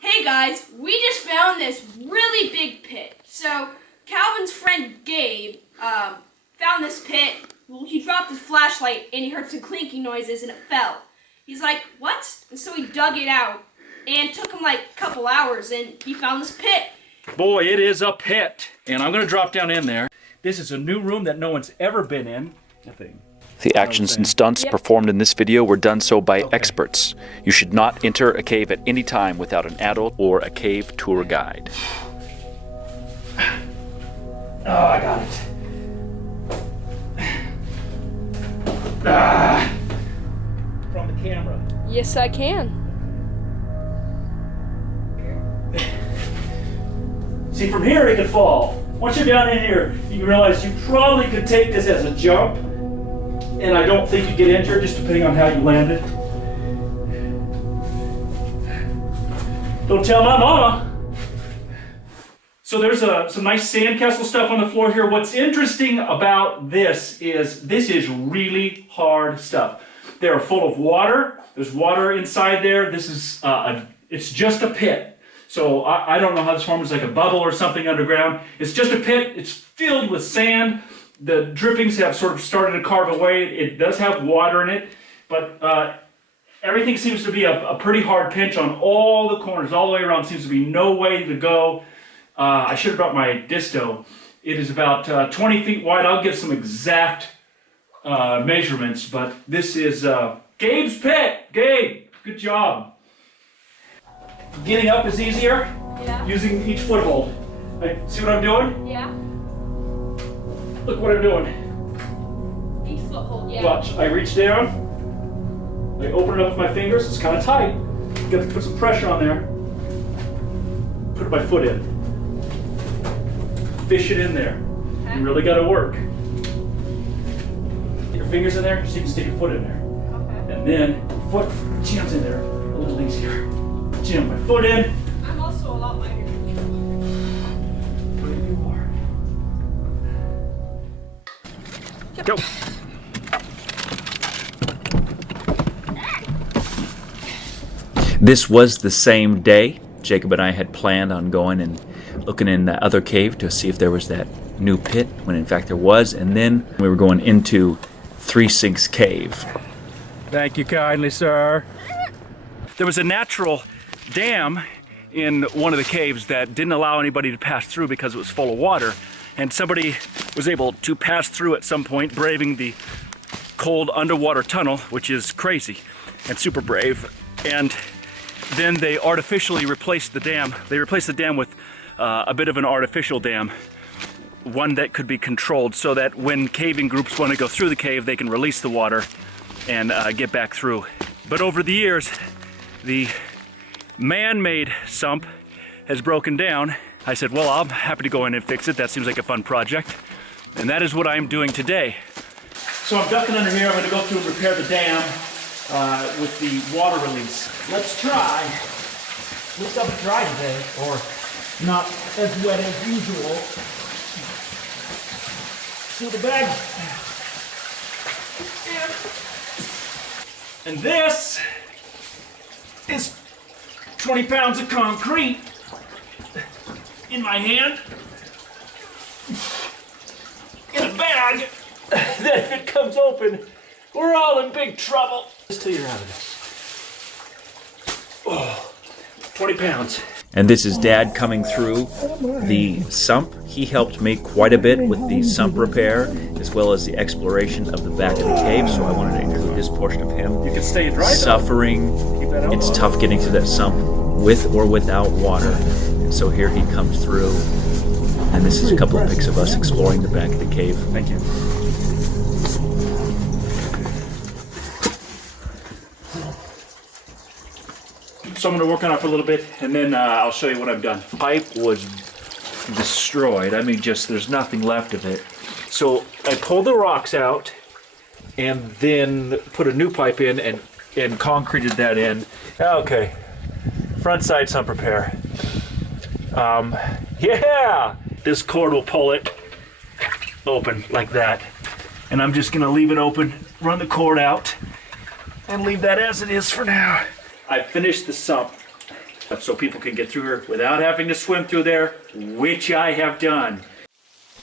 Hey guys, we just found this really big pit. So Calvin's friend Gabe found this pit. Well, he dropped his flashlight and he heard some clinking noises and it fell. He's like, what? And so he dug it out and it took him like a couple hours and he found this pit. Boy, it is a pit. And I'm gonna drop down in there. This is a new room that no one's ever been in. The actions and stunts performed in this video were done so by experts. You should not enter a cave at any time without an adult or a cave tour guide. Oh, I got it. From the camera. Yes, I can. See, from here it could fall. Once you're down in here, you realize you probably could take this as a jump, and I don't think you get injured, just depending on how you land it. Don't tell my mama. So there's some nice sandcastle stuff on the floor here. What's interesting about this is really hard stuff. They are full of water. There's water inside there. This is it's just a pit. So I don't know how this forms, like a bubble or something underground. It's just a pit. It's filled with sand. The drippings have sort of started to carve away. It does have water in it, but everything seems to be a pretty hard pinch on all the corners, all the way around. Seems to be no way to go. I should have brought my disto. It is about 20 feet wide. I'll give some exact measurements, but this is Gabe's pit. Gabe, good job. Getting up is easier. Yeah. Using each foothold. See what I'm doing? Yeah. Look what I'm doing. Each foothold, yeah. Watch, I reach down, I open it up with my fingers, it's kind of tight. Got to put some pressure on there. Put my foot in. Fish it in there. Okay. You really got to work. Get your fingers in there so you can stick your foot in there. Okay. And then your foot jams in there a little easier. Jam my foot in. I'm also a lot lighter. Where you are. Go. This was the same day. Jacob and I had planned on going and looking in the other cave to see if there was that new pit, when in fact there was, and then we were going into Three Sinks Cave. Thank you kindly, sir. There was a natural dam in one of the caves that didn't allow anybody to pass through because it was full of water, and somebody was able to pass through at some point, braving the cold underwater tunnel, which is crazy and super brave. And then they artificially replaced the dam. They replaced the dam with a bit of an artificial dam, one that could be controlled so that when caving groups want to go through the cave, they can release the water and get back through. But over the years, the man-made sump has broken down. I said, well, I'm happy to go in and fix it. That seems like a fun project. And that is what I'm doing today. So I'm ducking under here. I'm going to go through and repair the dam with the water release. Let's try. At least I'll be dry today, or not as wet as usual. So the bag. And this is 20 pounds of concrete in my hand, in a bag that if it comes open, we're all in big trouble. Just till you're out of this. Oh, 20 pounds. And this is Dad coming through the sump. He helped me quite a bit with the sump repair, as well as the exploration of the back of the cave, so I wanted to include this portion of him. You can stay dry, suffering. It's tough getting through that sump with or without water. And so here he comes through, and this is a couple of pics of us exploring the back of the cave. Thank you. So I'm going to work on it for a little bit, and then I'll show you what I've done. Pipe was destroyed. I mean, just there's nothing left of it. So I pulled the rocks out, and then put a new pipe in and concreted that in. Okay, front side sump repair. Yeah, this cord will pull it open like that, and I'm just going to leave it open, run the cord out, and leave that as it is for now. I finished the sump. so people can get through here without having to swim through there, which I have done.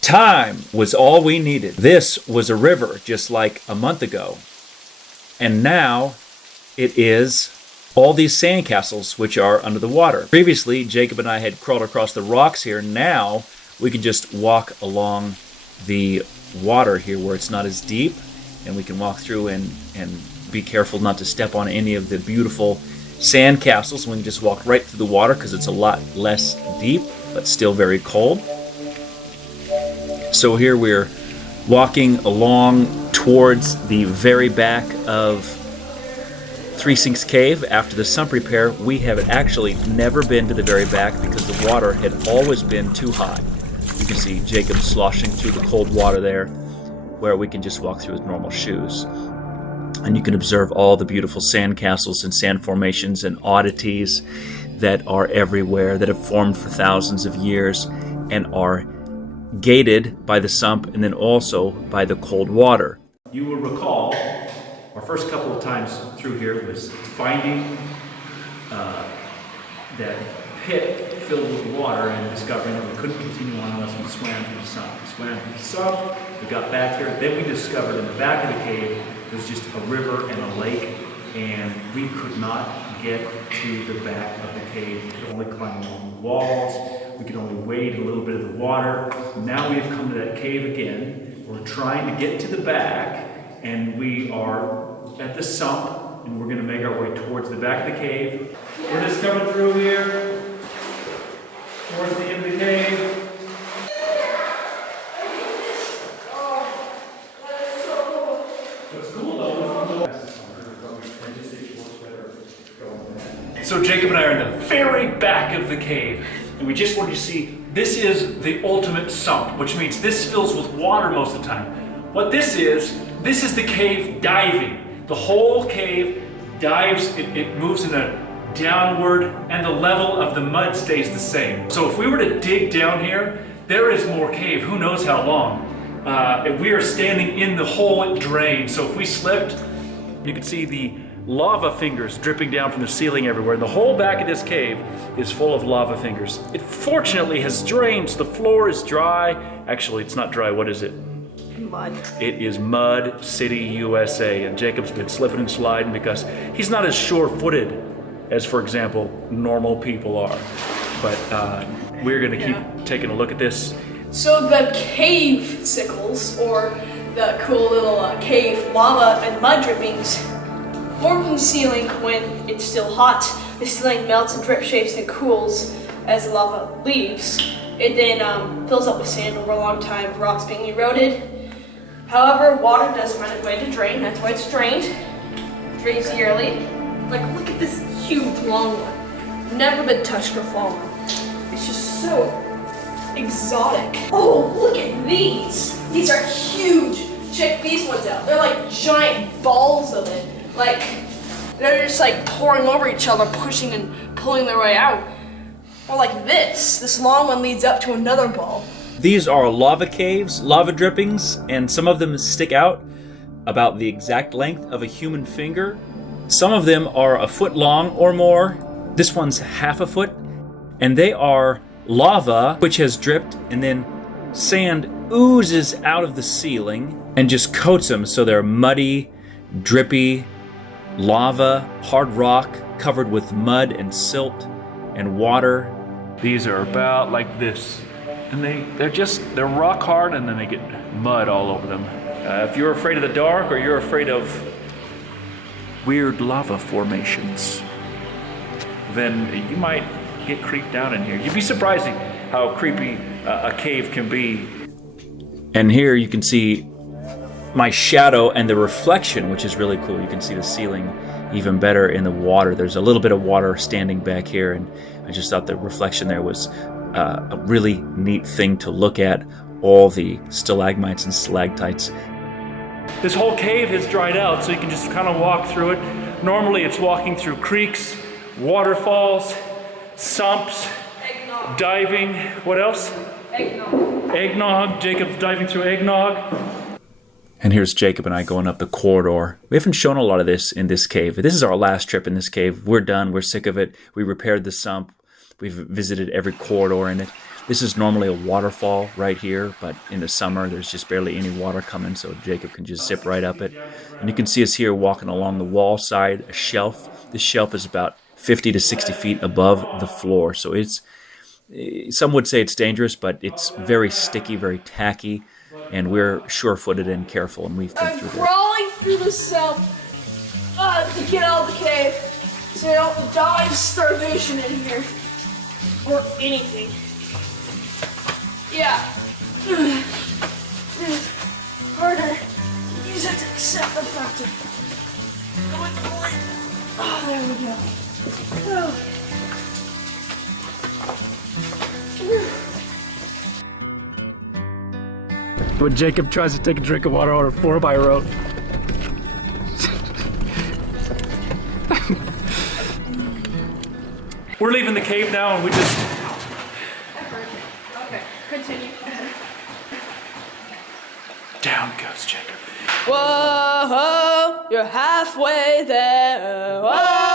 Time was all we needed. This was a river just like a month ago. And now it is all these sandcastles which are under the water. Previously, Jacob and I had crawled across the rocks here. Now we can just walk along the water here where it's not as deep, and we can walk through and be careful not to step on any of the beautiful sandcastles. We can just walk right through the water because it's a lot less deep, but still very cold. So here we're walking along towards the very back of Three Sinks Cave. After the sump repair, we have actually never been to the very back because the water had always been too high. You can see Jacob sloshing through the cold water there, where we can just walk through with normal shoes. And you can observe all the beautiful sandcastles and sand formations and oddities that are everywhere, that have formed for thousands of years and are gated by the sump and then also by the cold water. You will recall our first couple of times through here was finding that pit filled with water and discovering that we couldn't continue on unless we swam through the sump. We swam through the sump, we got back here, then we discovered in the back of the cave there was just a river and a lake, and we could not get to the back of the cave. We could only climb along the walls, we could only wade a little bit of the water. Now we have come to that cave again. We're trying to get to the back, and we are at the sump, and we're going to make our way towards the back of the cave. We're just coming through here, towards the end of the cave. What's cool though, so Jacob and I are in the very back of the cave, and we just wanted you to see, this is the ultimate sump, which means this fills with water most of the time. What this is the cave diving. The whole cave dives, it moves in a downward, and the level of the mud stays the same. So if we were to dig down here, there is more cave, who knows how long. We are standing in the hole it drained, so if we slipped, you can see the lava fingers dripping down from the ceiling everywhere. And the whole back of this cave is full of lava fingers. It fortunately has drained, so the floor is dry. Actually, it's not dry, what is it? Mud. It is Mud City, USA, and Jacob's been slipping and sliding because he's not as sure-footed as, for example, normal people are. But we're gonna keep taking a look at this. So the cave sickles, or the cool little cave lava and mud drippings, form from the ceiling when it's still hot. The ceiling melts and drip shapes and cools as the lava leaves. It then fills up with sand over a long time, rocks being eroded. However, water does find a way to drain. That's why it's drained. It drains yearly. Like, look at this huge long one. Never been touched or fallen. It's just so exotic. Oh, look at these. These are huge. Check these ones out. They're like giant balls of it. Like, they're just like pouring over each other, pushing and pulling their way out. Or like this. This long one leads up to another ball. These are lava caves, lava drippings, and some of them stick out about the exact length of a human finger. Some of them are a foot long or more. This one's half a foot, and they are lava which has dripped, and then sand oozes out of the ceiling and just coats them, so they're muddy, drippy lava, hard rock covered with mud and silt and water. These are about like this. And they're rock hard, and then they get mud all over them. If you're afraid of the dark, or you're afraid of weird lava formations, then you might get creeped out in here. You'd be surprised how creepy a cave can be. And here you can see my shadow and the reflection, which is really cool. You can see the ceiling even better in the water. There's a little bit of water standing back here, and I just thought the reflection there was a really neat thing to look at, all the stalagmites and stalactites. This whole cave has dried out, so you can just kind of walk through it. Normally it's walking through creeks, waterfalls, sumps, Eggnog. diving, what else? Eggnog. Eggnog, Jacob's diving through eggnog. And here's Jacob and I going up the corridor. We haven't shown a lot of this in this cave. This is our last trip in this cave. We're done. We're sick of it. We repaired the sump. We've visited every corridor in it. This is normally a waterfall right here, but in the summer there's just barely any water coming, so Jacob can just zip right up it. And you can see us here walking along the wall side, a shelf. This shelf is about 50 to 60 feet above the floor, so it's, some would say it's dangerous, but it's very sticky, very tacky, and we're sure-footed and careful, and we've been through that. Crawling through the sump to get out of the cave so I don't die of starvation in here. Or anything. Yeah. It's harder. You just have to accept the fact of... Oh, there we go. When Jacob tries to take a drink of water on a 4x road. We're leaving the cave now and we just... Okay, continue. Down goes Jacob. Whoa, you're halfway there. Whoa.